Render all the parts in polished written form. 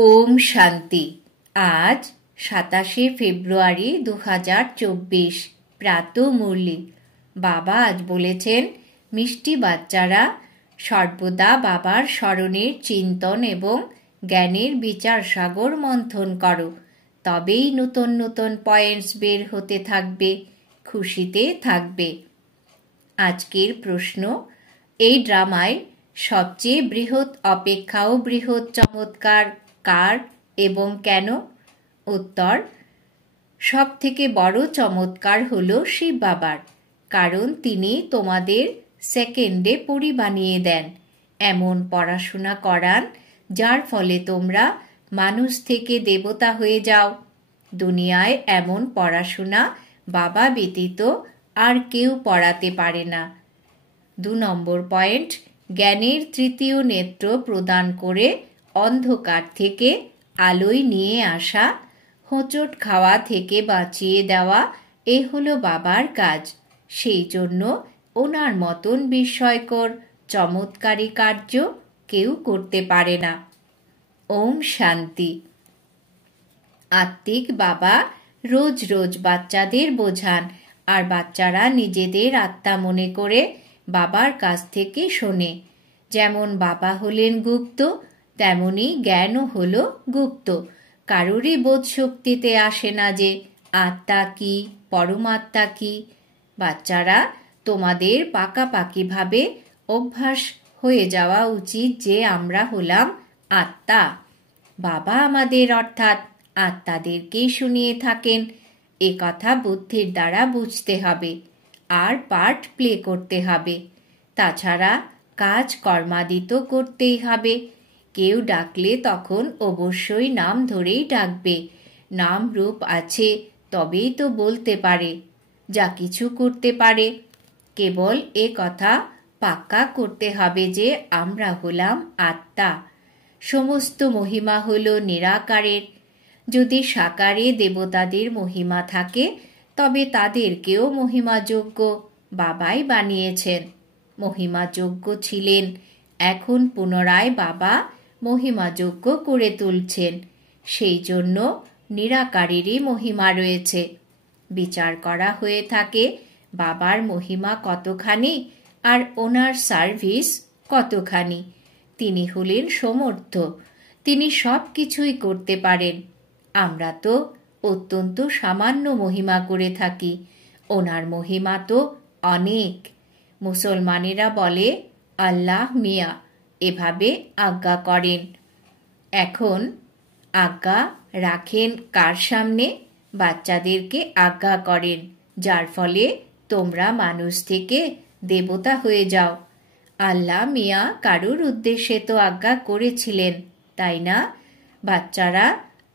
ওম শান্তি। আজ 27শে ফেব্রুয়ারি 2024 প্রাতঃ মুরলি। বাবা আজ বলেছেন, মিষ্টি বাচ্চারা সর্বদা বাবার স্মরণের চিন্তন এবং জ্ঞানের বিচার সাগর মন্থন করো, তবেই নতুন নতুন পয়েন্টস বের হতে থাকবে, খুশিতে থাকবে। আজকের প্রশ্ন, এই ড্রামায় সবচেয়ে বৃহৎ অপেক্ষাও বৃহৎ চমৎকার কার এবং কেন? উত্তর, সব থেকে বড় চমৎকার হলো শিব বাবার, কারণ তিনি তোমাদের সেকেন্ডে পরি বানিয়ে দেন, এমন পড়াশোনা করান যার ফলে তোমরা মানুষ থেকে দেবতা হয়ে যাও। দুনিয়ায় এমন পড়াশোনা বাবা ব্যতীত আর কেউ পড়াতে পারে না। 2 নম্বর পয়েন্ট, জ্ঞানের তৃতীয় নেত্র প্রদান করে অন্ধকার থেকে আলোয় নিয়ে আসা, হোঁচট খাওয়া থেকে বাঁচিয়ে দেওয়া, এ হলো বাবার কাজ। সেই জন্য ওনার মতন বিস্ময়কর চমৎকারী কার্য কেউ করতে পারে না। ওম শান্তি। আত্মিক বাবা রোজ রোজ বাচ্চাদের বোঝান, আর বাচ্চারা নিজেদের আত্মা মনে করে বাবার কাছ থেকে শোনে। যেমন বাবা হলেন গুপ্ত, তেমনি জ্ঞানও হলো গুপ্ত। কারোরই বোধ শক্তিতে আসে না যে আত্মা কি, পরমাত্মা কি। বাচ্চারা, তোমাদের পাকাপাকিভাবে অভ্যাস হয়ে যাওয়া উচিত যে আমরা হলাম আত্মা। বাবা আমাদের অর্থাৎ আত্মাদেরকেই শুনিয়ে থাকেন। এ কথা বুদ্ধির দ্বারা বুঝতে হবে আর পার্ট প্লে করতে হবে। তাছাড়া কাজ কর্মাদি তো করতেই হবে। কেউ ডাকলে তখন অবশ্যই নাম ধরেই ডাকবে। নাম রূপ আছে তবেই তো বলতে পারে, যা কিছু করতে পারে। কেবল এ কথা পাক্কা করতে হবে যে আমরা হলাম আত্মা। সমস্ত মহিমা হলো নিরাকারের। যদি সাকারে দেবতাদের মহিমা থাকে তবে তাদেরকেও মহিমাযোগ্য বাবাই বানিয়েছেন। মহিমাযোগ্য ছিলেন, এখন পুনরায় বাবা মহিমাযোগ্য করে তুলছেন। সেই জন্য নিরাকারেরই মহিমা রয়েছে। বিচার করা হয়ে থাকে বাবার মহিমা কতখানি আর ওনার সার্ভিস কতখানি। তিনি হলেন সমর্থ, তিনি সব কিছুই করতে পারেন। আমরা তো অত্যন্ত সামান্য মহিমা করে থাকি, ওনার মহিমা তো অনেক। মুসলমানেরা বলে আল্লাহ মিয়া, এভাবে আজ্ঞা করেন। এখন আজ্ঞা রাখেন কার সামনে? বাচ্চাদেরকে আজ্ঞা করেন, যার ফলে তোমরা মানুষ থেকে দেবতা হয়ে যাও। আল্লাহ মিয়া কারুর উদ্দেশ্যে তো আজ্ঞা করেছিলেন, তাই না? বাচ্চারা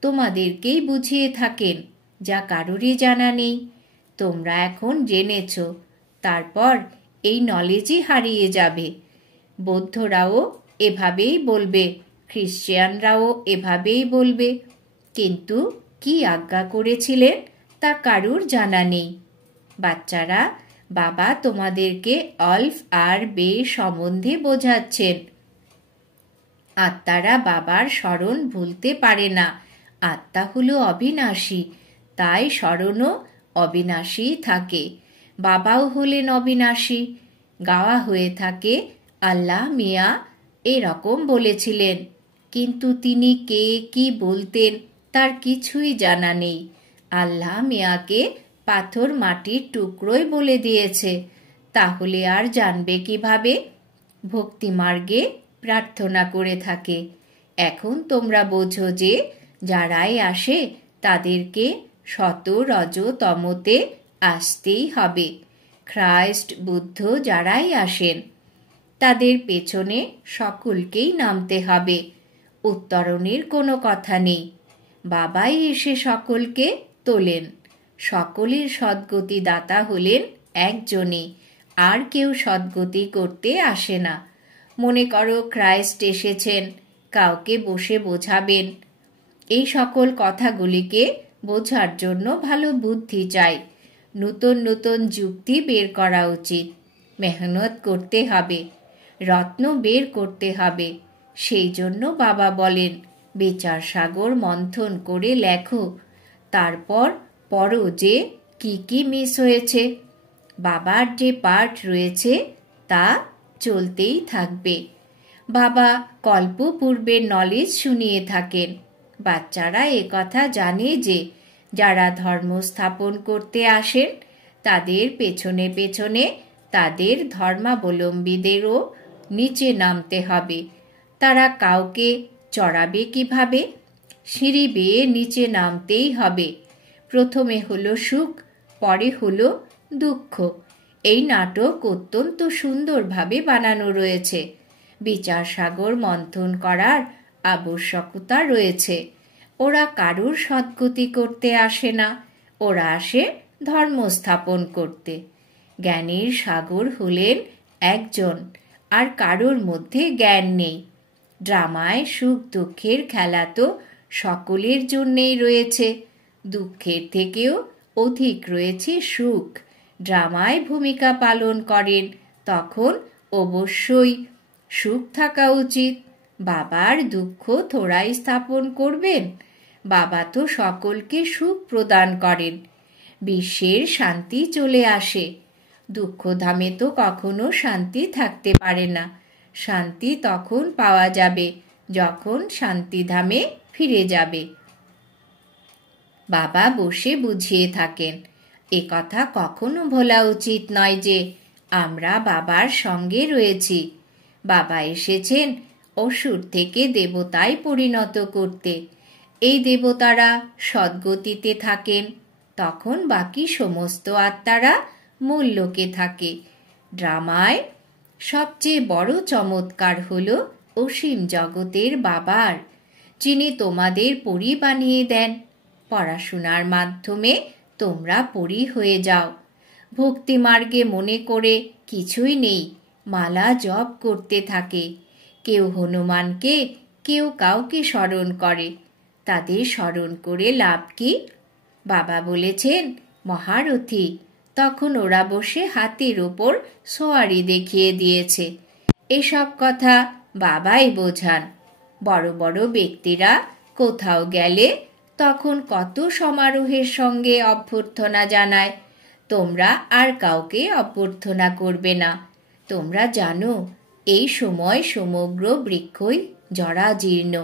তোমাদেরকেই বুঝিয়ে থাকেন, যা কারুরই জানা নেই। তোমরা এখন জেনেছ, তারপর এই নলেজই হারিয়ে যাবে। বৌদ্ধরাও এভাবেই বলবে, খ্রিস্টানরাও এভাবেই বলবে, কিন্তু কি আজ্ঞা করেছিলেন তা কারুর জানা নেই। বাচ্চারা, বাবা তোমাদেরকে অল্ফ আর বে সম্বন্ধে বোঝাচ্ছেন। আত্মারা বাবার স্মরণ ভুলতে পারে না। আত্মা হলো অবিনাশী, তাই স্মরণও অবিনাশী থাকে। বাবাও হলেন অবিনাশী। গাওয়া হয়ে থাকে আল্লাহ মিয়া এরকম বলেছিলেন, কিন্তু তিনি কে কি বলতেন তার কিছুই জানা নেই। আল্লাহ মিয়াকে পাথর মাটির টুকরোই বলে দিয়েছে, তাহলে আর জানবে কিভাবে? ভক্তি মার্গে প্রার্থনা করে থাকে। এখন তোমরা বোঝো যে যারাই আসে তাদেরকে শত রজ তমতে আসতেই হবে। খ্রাইস্ট, বুদ্ধ যারাই আসেন তাদের পেছনে সকলকেই নামতে হবে। উত্তরণের কোনো কথা নেই। বাবাই এসে সকলকে তোলেন। সকলের সদ্গতি দাতা হলেন একজনই, আর কেউ সদ্গতি করতে আসে না। মনে করো খ্রাইস্ট এসেছেন, কাউকে বসে বোঝাবেন। এই সকল কথাগুলিকে বোঝার জন্য ভালো বুদ্ধি চাই। নতুন নতুন যুক্তি বের করা উচিত। মেহনত করতে হবে, রত্ন বের করতে হবে। সেই জন্য বাবা বলেন বিচার সাগর মন্থন করে লেখো, তারপর পড়ো যে কি কি মিস হয়েছে। বাবার যে পাঠ রয়েছে তা চলতেই থাকবে। বাবা কল্প পূর্বের নলেজ শুনিয়ে থাকেন। বাচ্চারা কথা জানে যে যারা ধর্ম স্থাপন করতে আসেন তাদের পেছনে পেছনে তাদের ধর্মাবলম্বীদেরও নিচে নামতে হবে। তারা কাউকে চড়াবে কিভাবে? সিঁড়ি বেয়ে নিচে নামতেই হবে। প্রথমে হলো সুখ, পরে হলো দুঃখ। এই নাটক অত্যন্ত সুন্দরভাবে বানানো রয়েছে। বিচার সাগর মন্থন করার আবশ্যকতা রয়েছে। ওরা কারুর সদ্গতি করতে আসে না, ওরা আসে ধর্ম স্থাপন করতে। জ্ঞানীর সাগর হলেন একজন, আর কারোর মধ্যে জ্ঞান নেই। ড্রামায় সুখ দুঃখের খেলা তো সকলের জন্যেই রয়েছে। দুঃখের থেকেও অধিক রয়েছে সুখ। ড্রামায় ভূমিকা পালন করেন তখন অবশ্যই সুখ থাকা উচিত। বাবার দুঃখ থোড়াই স্থাপন করবেন? বাবা তো সকলকে সুখ প্রদান করেন। বিশ্বের শান্তি চলে আসে। দুঃখধামে তো কখনো শান্তি থাকতে পারে না। শান্তি তখন পাওয়া যাবে যখন শান্তিধামে ফিরে যাবে। বাবা বসে বুঝিয়ে থাকেন। এ কথা কখনো ভোলা উচিত নয় যে আমরা বাবার সঙ্গে রয়েছি। বাবা এসেছেন অসুর থেকে দেবতায় পরিণত করতে। এই দেবতারা সদ্গতিতে থাকেন, তখন বাকি সমস্ত আত্মারা মূল লোকে থাকে। ড্রামায় সবচেয়ে বড় চমৎকার হলো অসীম জগতের বাবার, যিনি তোমাদের পরী বানিয়ে দেন। পড়াশোনার মাধ্যমে তোমরা পরী হয়ে যাও। ভক্তিমার্গে মনে করে কিছুই নেই, মালা জপ করতে থাকে। কেউ হনুমানকে, কেউ কাউকে স্মরণ করে। তাদের স্মরণ করে লাভ কি? বাবা বলেছেন মহারথী, তখন ওরা বসে হাতির ওপর সোয়ারি দেখিয়ে দিয়েছে। এসব কথা বাবাই বোঝান। বড় বড় ব্যক্তিরা কোথাও গেলে তখন কত সমারোহের সঙ্গে অভ্যর্থনা জানায়। তোমরা আর কাউকে অভ্যর্থনা করবে না। তোমরা জানো এই সময় সমগ্র বৃক্ষই জরাজীর্ণ,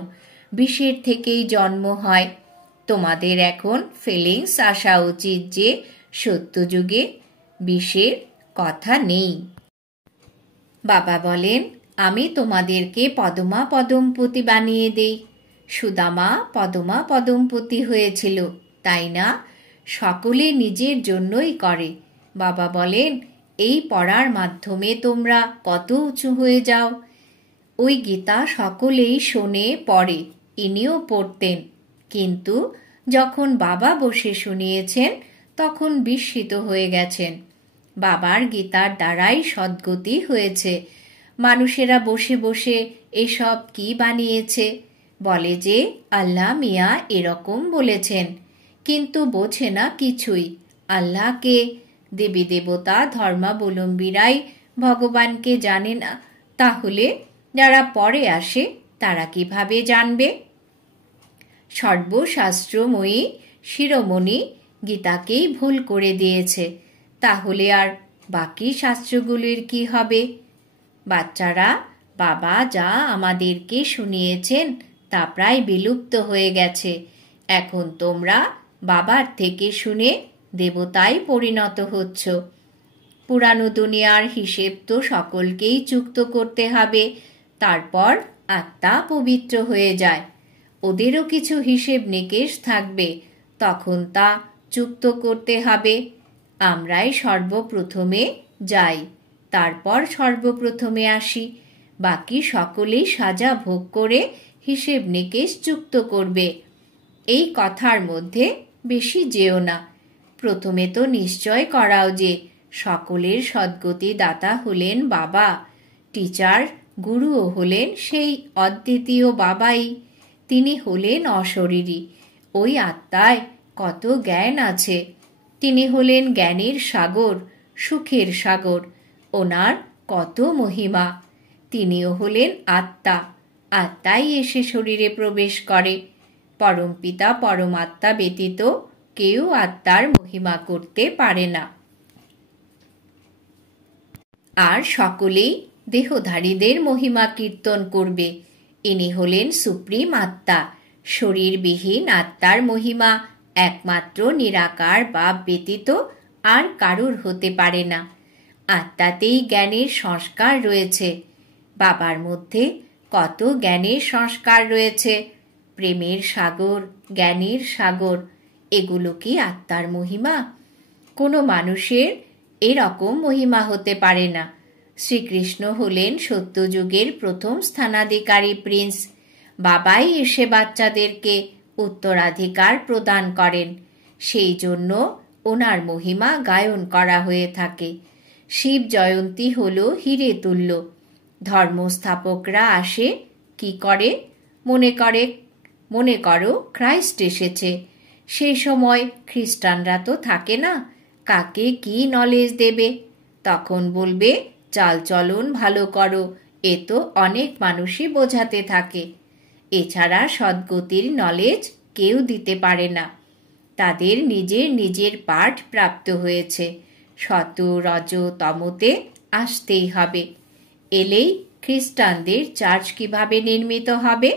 বিষের থেকেই জন্ম হয়। তোমাদের এখন ফিলিংস আসা উচিত যে সত্যযুগে বিষের কথা নেই। বাবা বলেন, আমি তোমাদেরকে পদমা পদমপতি বানিয়ে দেই। সুদামা পদমা পদমপতি হয়েছিল, তাই না? সকলে নিজের জন্যই করে। বাবা বলেন, এই পড়ার মাধ্যমে তোমরা কত উঁচু হয়ে যাও। ওই গীতা সকলেই শোনে, পড়ে। ইনিও পড়তেন, কিন্তু যখন বাবা বসে শুনিয়েছেন তখন বিস্মিত হয়ে গেছেন। বাবার গীতার দ্বারাই সদ্গতি হয়েছে। মানুষেরা বসে বসে এসব কি বানিয়েছে বলে যে আল্লাহ মিয়া এরকম বলেছেন, কিন্তু বোঝে না কিছুই। আল্লাহকে, দেবী দেবতা ধর্মাবলম্বীরাই ভগবানকে জানে না, তাহলে যারা পরে আসে তারা কিভাবে জানবে? সর্বশাস্ত্রময়ী শিরোমণি গীতাকেই ভুল করে দিয়েছে, তাহলে আর বাকি শাস্ত্রগুলির কি হবে? বাচ্চারা, বাবা যা আমাদেরকে শুনিয়েছেন তা প্রায় বিলুপ্ত হয়ে গেছে। এখন তোমরা বাবার থেকে শুনে দেবতায় পরিণত হচ্ছ। পুরানো দুনিয়ার হিসেব তো সকলকেই চুক্ত করতে হবে, তারপর আত্মা পবিত্র হয়ে যায়। ওদেরও কিছু হিসেব নিকেশ থাকবে, তখন তা চুক্ত করতে হবে। আমরাই সর্বপ্রথমে যাই, তারপর সর্বপ্রথমে আসি। বাকি সকলেই সাজা ভোগ করে হিসেব নিকেশ চুক্ত করবে। এই কথার মধ্যে বেশি যেও না। প্রথমে তো নিশ্চয় করাও যে সকলের সদ্গতি দাতা হলেন বাবা। টিচার, গুরুও হলেন সেই অদ্বিতীয় বাবাই। তিনি হলেন অশরীরী। ওই আত্মায় কত জ্ঞান আছে। তিনি হলেন জ্ঞানের সাগর, সুখের সাগর। ওনার কত মহিমা। তিনিও হলেন আত্মা। আত্মাই এসে শরীরে প্রবেশ করে। পরমপিতা পরমাত্মা ব্যতীত কেউ আত্মার মহিমা করতে পারে না। আর সকলেই দেহধারীদের মহিমা কীর্তন করবে। ইনি হলেন সুপ্রিম আত্মা। শরীরবিহীন আত্মার মহিমা একমাত্র নিরাকার বাপ ব্যতীত আর কারুর হতে পারে না। আত্মাতেই জ্ঞানের সংস্কার রয়েছে। বাবার মধ্যে কত জ্ঞানের সংস্কার রয়েছে! প্রেমের সাগর, জ্ঞানের সাগর, এগুলো কি আত্মার মহিমা? কোনো মানুষের এরকম মহিমা হতে পারে না। শ্রীকৃষ্ণ হলেন সত্যযুগের প্রথম স্থানাধিকারী প্রিন্স। বাবাই এসে বাচ্চাদেরকে উত্তরাধিকার প্রদান করেন। সেই জন্য ওনার মহিমা গায়ন করা হয়ে থাকে। শিব জয়ন্তী হল হিরে তুল্য। ধর্মস্থাপকরা আসে কি করে? মনে করো খ্রাইস্ট এসেছে। সেই সময় খ্রিস্টানরা তো থাকে না, কাকে কি নলেজ দেবে? তখন বলবে চালচলন ভালো করো, এ তো অনেক মানুষই বোঝাতে থাকে। এছাড়া সদ্গতির নলেজ কেউ দিতে পারে না। তাদের নিজের নিজের পাঠ প্রাপ্ত হয়েছে। সত রজ তমতে আসতেই হবে। এলেই খ্রিস্টানদের চার্চ কিভাবে নির্মিত হবে?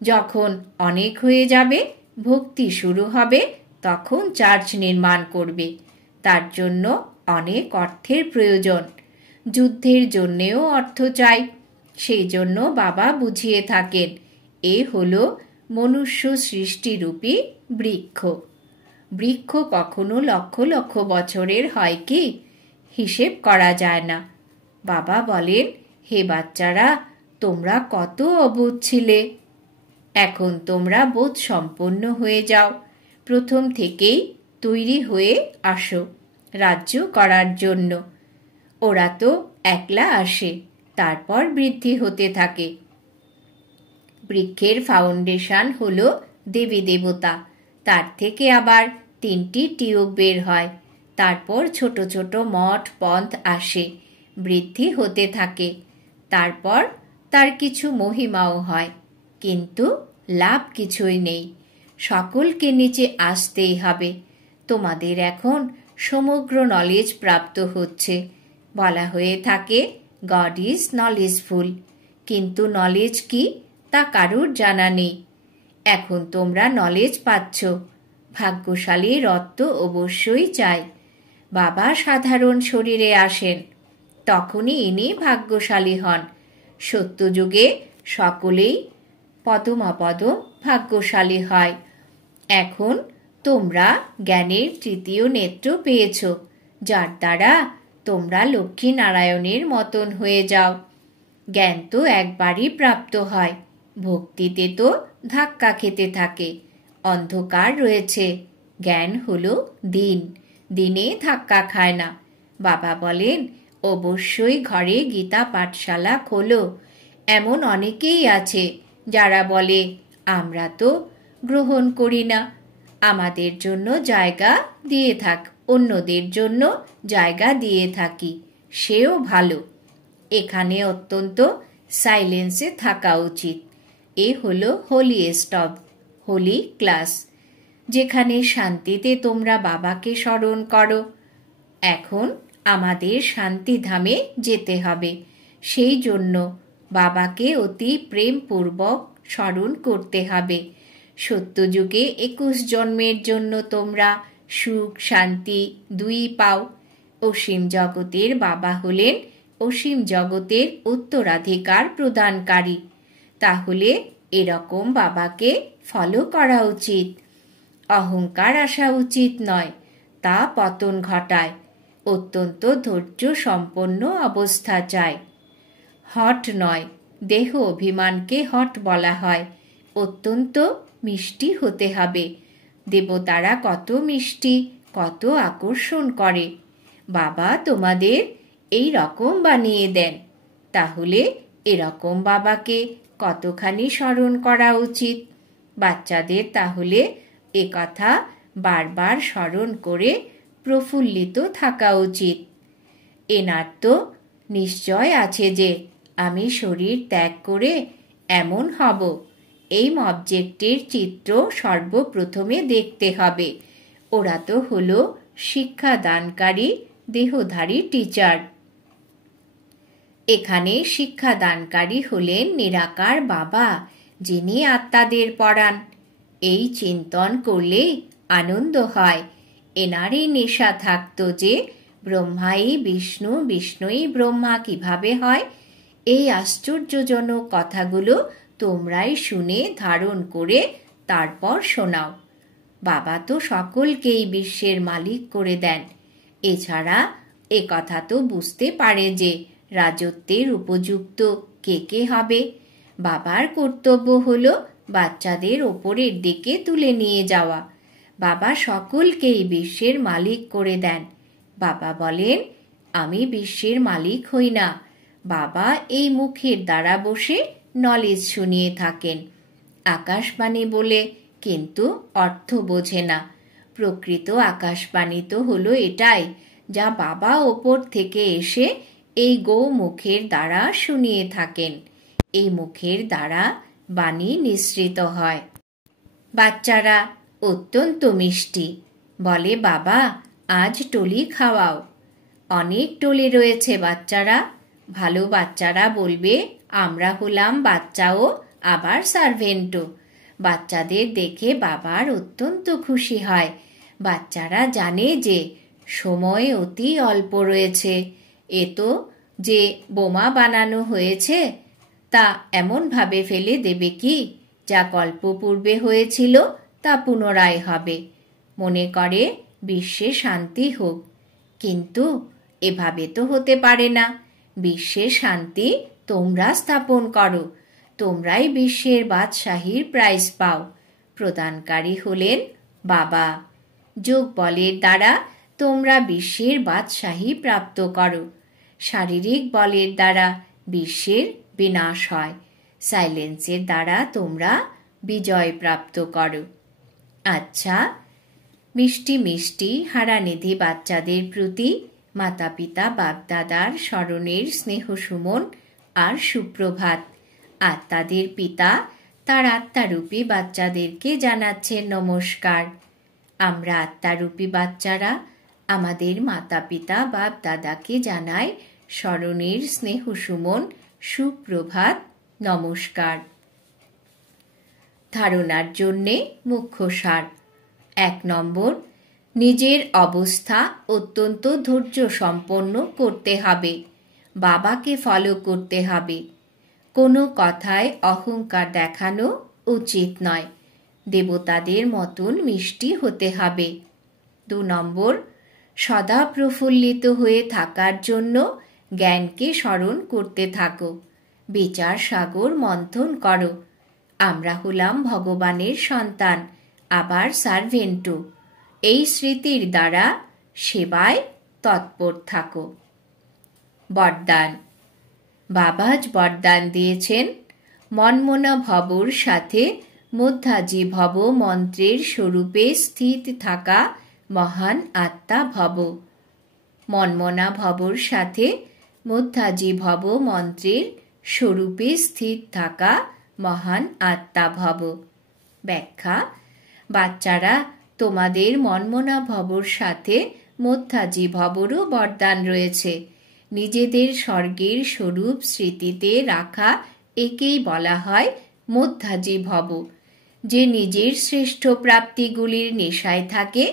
যখন অনেক হয়ে যাবে, ভক্তি শুরু হবে, তখন চার্চ নির্মাণ করবে। তার জন্য অনেক অর্থের প্রয়োজন। যুদ্ধের জন্যেও অর্থ চাই। সেই জন্য বাবা বুঝিয়ে থাকেন, এ হলো মনুষ্য সৃষ্টিরূপী বৃক্ষ। বৃক্ষ কখনো লক্ষ লক্ষ বছরের হয় কি? হিসেব করা যায় না। বাবা বলেন, হে বাচ্চারা, তোমরা কত অবোধ ছিলে। এখন তোমরা বোধ সম্পন্ন হয়ে যাও। প্রথম থেকেই তৈরি হয়ে আসো রাজ্য করার জন্য। ওরা তো একলা আসে, তারপর বৃদ্ধি হতে থাকে। বৃক্ষের ফাউন্ডেশন হলো দেবী দেবতা। তার থেকে আবার 3টি টিউব বের হয়। তারপর ছোট ছোট মঠ পন্থ আসে, বৃদ্ধি হতে থাকে। তারপর তার কিছু মহিমাও হয়, কিন্তু লাভ কিছুই নেই। সকলকে নিচে আসতেই হবে। তোমাদের এখন সমগ্র নলেজ প্রাপ্ত হচ্ছে। বলা হয়ে থাকে গড ইজ নলেজফুল, কিন্তু নলেজ কি তা কারুর জানা নেই। এখন তোমরা নলেজ পাচ্ছ। ভাগ্যশালী রত্ন অবশ্যই চাই। বাবা সাধারণ শরীরে আসেন, তখনই ইনি ভাগ্যশালী হন। সত্যযুগে সকলেই পদমাপদম ভাগ্যশালী হয়। এখন তোমরা জ্ঞানের তৃতীয় নেত্র পেয়েছ, যার দ্বারা তোমরা লক্ষ্মী নারায়ণের মতন হয়ে যাও। জ্ঞান তো একবারই প্রাপ্ত হয়, ভক্তিতে তো ধাক্কা খেতে থাকে। অন্ধকার রয়েছে, জ্ঞান হলো দিন, দিনে ধাক্কা খায় না। বাবা বলেন, অবশ্যই ঘরে গীতা পাঠশালা খোলো। এমন অনেকেই আছে যারা বলে, আমরা তো গ্রহণ করি না, আমাদের জন্য জায়গা দিয়ে থাক, অন্যদের জন্য জায়গা দিয়ে থাকি, সেও ভালো। এখানে অত্যন্ত সাইলেন্সে থাকা উচিত। এ হলো হোলিয়েস্ট অফ হোলি ক্লাস, যেখানে শান্তিতে তোমরা বাবাকে স্মরণ করো। এখন আমাদের শান্তিধামে যেতে হবে। সেই জন্য বাবাকে অতি প্রেমপূর্বক স্মরণ করতে হবে। সত্যযুগে 21 জন্মের জন্য তোমরা সুখ শান্তি দুই পাও। অসীম জগতের বাবা হলেন অসীম জগতের উত্তরাধিকার প্রদানকারী। তাহলে এরকম বাবাকে ফলো করা উচিত। অহংকার আসা উচিত নয়, তা পতন ঘটায়। অত্যন্ত ধৈর্য সম্পন্ন অবস্থা চাই। হট নয়, দেহ অভিমানকে হট বলা হয়। অত্যন্ত মিষ্টি হতে হবে। দেবতারা কত মিষ্টি, কত আকর্ষণ করে। বাবা তোমাদের এই রকম বানিয়ে দেন। তাহলে এরকম বাবাকে কতখানি স্মরণ করা উচিত। বাচ্চাদের তাহলে এ কথা বারবার স্মরণ করে প্রফুল্লিত থাকা উচিত। এনার তো নিশ্চয় আছে যে আমি শরীর ত্যাগ করে এমন হব। এই অবজেক্টের চিত্র সর্বপ্রথমে দেখতে হবে। ওরা তো হলো শিক্ষাদানকারী দেহধারী টিচার। এখানে শিক্ষাদানকারী হলেন নিরাকার বাবা, যিনি আত্মাদের পড়ান। এই চিন্তন করলে আনন্দ হয়। এনারই নেশা থাকতো যে ব্রহ্মাই বিষ্ণু, বিষ্ণুই ব্রহ্মা কিভাবে হয়। এই আশ্চর্যজনক কথাগুলো তোমরাই শুনে ধারণ করে তারপর শোনাও। বাবা তো সকলকেই বিশ্বের মালিক করে দেন। এছাড়া এ কথা তো বুঝতে পারে যে রাজত্বের উপযুক্ত কে কে হবে। বাবার কর্তব্য হলো বাচ্চাদের ওপরের দিকে তুলে নিয়ে যাওয়া। বাবা সকলকেই বিশ্বের মালিক করে দেন। বাবা বলেন, আমি বিশ্বের মালিক হই না। বাবা এই মুখের দ্বারা বসে নলেজ শুনিয়ে থাকেন, আকাশবাণী বলে, কিন্তু অর্থ বোঝে না। প্রকৃত আকাশবাণী তো হলো এটাই, যা বাবা ওপর থেকে এসে এই গো মুখের দ্বারা শুনিয়ে থাকেন। এই মুখের দ্বারা বাণী নিঃসৃত হয়। বাচ্চারা অত্যন্ত মিষ্টি। বলে, বাবা আজ টলি খাওয়াও। অনেক টলি রয়েছে বাচ্চারা। ভালো বাচ্চারা বলবে, আমরা হলাম বাচ্চাও আবার সার্ভেন্টও। বাচ্চাদের দেখে বাবার অত্যন্ত খুশি হয়। বাচ্চারা জানে যে সময় অতি অল্প রয়েছে। এ তো যে বোমা বানানো হয়েছে তা এমনভাবে ফেলে দেবে কি, যা কল্পপূর্বে হয়েছিল তা পুনরায় হবে। মনে করে বিশ্বে শান্তি হোক, কিন্তু এভাবে তো হতে পারে না। বিশ্বে শান্তি তোমরা স্থাপন করো। তোমরাই বিশ্বের বাদশাহীর প্রাইজ পাও। প্রদানকারী হলেন বাবা। যোগ বলের দ্বারা তোমরা বিশ্বের বাদশাহী প্রাপ্ত করো। শারীরিক বলের দ্বারা বিশ্বের বিনাশ হয়। সাইলেন্সের দ্বারা তোমরা বিজয় প্রাপ্ত করো। আচ্ছা, মিষ্টি মিষ্টি হারানিধি বাচ্চাদের প্রতি মাতা পিতা বাপদাদার স্মরণের স্নেহ সুমন আর সুপ্রভাত। আত্মাদের পিতা তার আত্মারূপী বাচ্চাদেরকে জানাচ্ছেন নমস্কার। আমরা আত্মারূপী বাচ্চারা আমাদের মাতা পিতা বাপ দাদাকে জানাই স্মরণের স্নেহ সুমন সুপ্রভাত নমস্কার। ধারণার জন্যে মুখ্য সার। 1 নম্বর, নিজের অবস্থা অত্যন্ত ধৈর্য সম্পন্ন করতে হবে। বাবাকে ফলো করতে হবে। কোনো কথায় অহংকার দেখানো উচিত নয়। দেবতাদের মতন মিষ্টি হতে হবে। 2 নম্বর, সদা প্রফুল্লিত হয়ে থাকার জন্য জ্ঞানকে স্মরণ করতে থাকো। বিচার সাগর মন্থন করো। আমরা হলাম ভগবানের সন্তান, আবার সার্ভেন্টও। এই স্মৃতির দ্বারা সেবায় তৎপর থাকো। বরদান। বাবাজ বরদান দিয়েছেন, মনমনা ভবর সাথে মধ্যাজি ভব মন্ত্রের স্বরূপে স্থিত থাকা মহান আত্মা ভব। মনমনা ভবর সাথে মধ্যাজি ভব মন্ত্রের স্বরূপে স্থিত থাকা মহান আত্মা ভব। ব্যাখ্যা। বাচ্চারা, তোমাদের মনমনা ভবর সাথে মধ্যাজি ভবরও বরদান রয়েছে। নিজেদের স্বর্গের স্বরূপ স্মৃতিতে রাখা একেই বলা হয় মধ্যাজি ভব। যে নিজের শ্রেষ্ঠ প্রাপ্তিগুলির নেশায় থাকে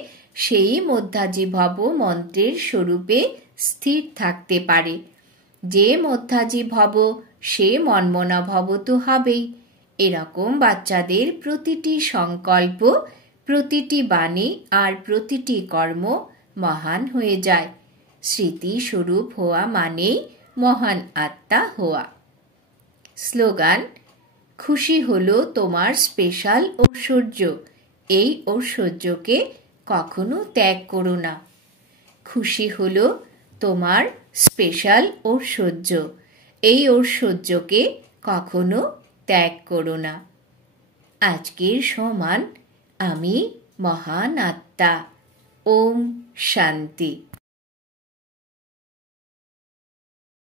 সেই মধ্যাজি ভব মন্ত্রের স্বরূপে স্থির থাকতে পারে। যে মধ্যাজি ভব সে মনমনা ভব তো হবেই। এরকম বাচ্চাদের প্রতিটি সংকল্প, প্রতিটি বাণী আর প্রতিটি কর্ম মহান হয়ে যায়। স্মৃতি স্বরূপ হওয়া মানেই মহান আত্মা হওয়া। স্লোগান। খুশি হলো তোমার স্পেশাল ঐশ্বর্য। এই ঐশ্বর্যকে কখনো ত্যাগ করো না। খুশি হলো তোমার স্পেশাল ঐশ্বর্য। এই ঐশ্বর্যকে কখনো ত্যাগ করো না। আজকের সমান আমি মহান আত্মা। ওম শান্তি।